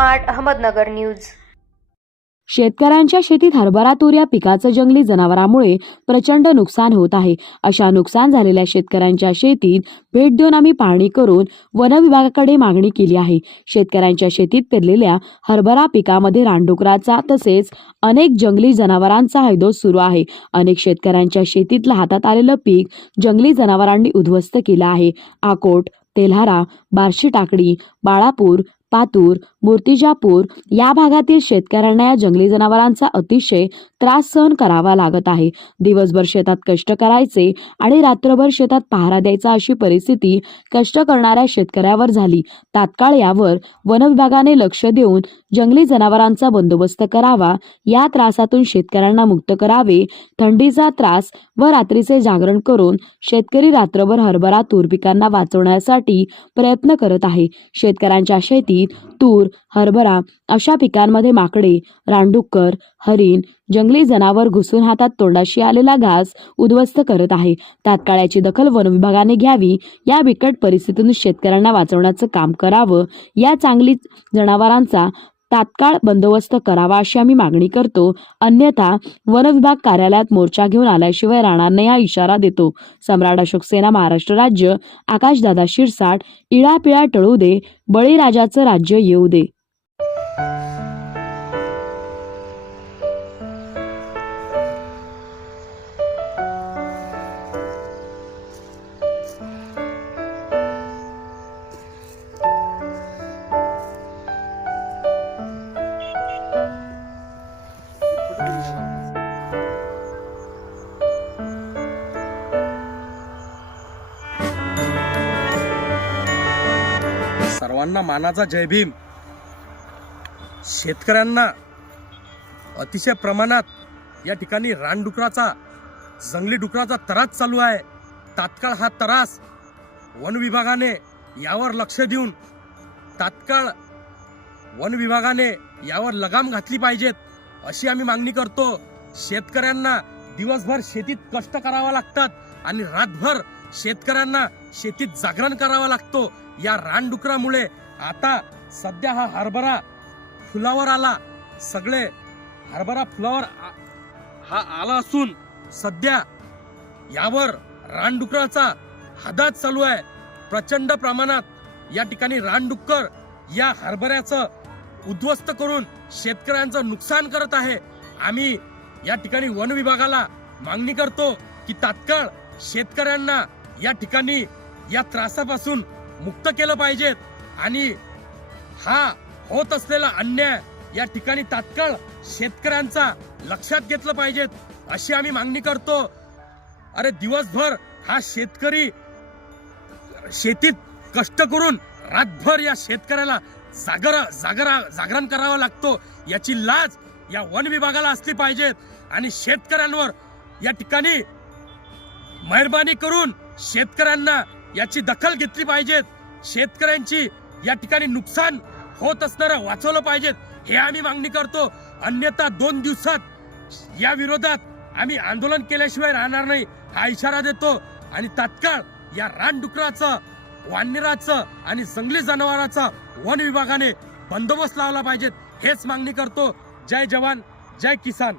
Smart Ahmednagar news. शेतकऱ्यांच्या शेतीत हरभरा तूर या पिकाचं जंगली जनावरांमुळे प्रचंड नुकसान होत आहे। अशा नुकसान झालेल्या शेतकऱ्यांच्या शेतीत भेट देऊन आम्ही पाहणी करून वन विभागाकडे मागणी केली आहे। शेतकऱ्यांच्या शेतीत पेरलेल्या हरभरा पिकामध्ये रानडुकराचा तसेच अनेक जंगली जनावरांचा हैदोस सुरू आहे। अनेक शेतकऱ्यांच्या शेतीतलं हातात आलेलं पीक जंगली जनावरांनी उद्ध्वस्त केलं आहे। अकोट, तेल्हारा, बार्शी टाकळी, बाळापूर, पातूर, मूर्तिजापूर या भागातील शेतकऱ्यांना या जंगली जनावरांचा अतिशय त्रास सहन करावा लागत आहे। दिवसभर शेतात कष्ट करायचे आणि रात्रभर शेतात पहारा द्यायचा अशी परिस्थिती कष्ट करणाऱ्या शेतकऱ्यावर झाली। तात्काळ यावर वन विभागाने लक्ष देऊन जंगली जनावरांचा बंदोबस्त करावा, या त्रासातून शेतकऱ्यांना मुक्त करावे। थंडीचा त्रास व रात्रीचे जागरण करून शेतकरी रात्रभर हरभरा तूर पिकांना वाचवण्यासाठी प्रयत्न करत आहे। शेतकऱ्यांच्या शेतीत तूर, हरभरा अशा पिकांमध्ये माकडे, रानडुक्कर, हरिण, जंगली जनावर घुसून हातात तोंडाशी आलेला घास उद्ध्वस्त करत आहे। तात्काळ याची दखल वन विभागाने घ्यावी। या बिकट परिस्थितीतून शेतकऱ्यांना वाचवण्याचं काम करावं। या जंगली जनावरांचा तात्काळ बंदोबस्त करावा अशी आम्ही मागणी करतो। अन्यथा वन विभाग कार्यालयात मोर्चा घेऊन आल्याशिवाय राहणार नाही हा इशारा देतो। सम्राट अशोक सेना, महाराष्ट्र राज्य, आकाशदादा शिरसाट। इळापिळा टळू दे, बळीराजाचं राज्य येऊ दे। सर्वांना मानाचा जय भीम। शेतकऱ्यांना अतिशय प्रमाणात या ठिकाणी रानडुकराचा, जंगली डुकराचा त्रास चालू आहे। तात्काळ हा त्रास वन विभागाने यावर लक्ष देऊन तात्काळ वन विभागाने यावर लगाम घातली पाहिजेत अशी आम्ही मागणी करतो। शेतकऱ्यांना दिवसभर शेतीत कष्ट करावा लागतात आणि रातभर शेतकऱ्यांना शेतीत जागरण करावा लागतो। या रानडुकरामुळे आता सध्या हा हरभरा फुलावर आला, सगळे हरभरा फुलावर हा आला असून सध्या यावर रानडुकराचा हदाद चालू आहे। प्रचंड प्रमाणात या ठिकाणी रानडुक्कर या हरभऱ्याचं उद्ध्वस्त करून शेतकऱ्यांचं नुकसान करत आहे। आम्ही या ठिकाणी वन विभागाला मागणी करतो की तात्काळ शेतकऱ्यांना या ठिकाणी या त्रासापासून मुक्त केलं पाहिजे आणि हा होत असलेला अन्याय या ठिकाणी तात्काळ शेतकऱ्यांचा लक्षात घेतलं पाहिजे अशी आम्ही मागणी करतो। अरे दिवसभर हा शेतकरी शेतीत कष्ट करून रातभर या शेतकऱ्याला जागरण करावा लागतो। याची लाज या वन विभागाला असली पाहिजे आणि शेतकऱ्यांवर या ठिकाणी मेहरबानी करून शेतकऱ्यांना याची दखल घेतली पाहिजे। शेतकऱ्यांची या ठिकाणी नुकसान होत असणारं वाचवलं पाहिजे हे आम्ही मागणी करतो। अन्यथा 2 दिवसात या विरोधात आम्ही आंदोलन केल्याशिवाय राहणार नाही हा इशारा देतो आणि तात्काळ या रानडुकराचं, वानराचं आणि जंगली जनावरांचा वन विभागाने बंदोबस्त लावला पाहिजे हेच मागणी करतो। जय जवान, जय किसान।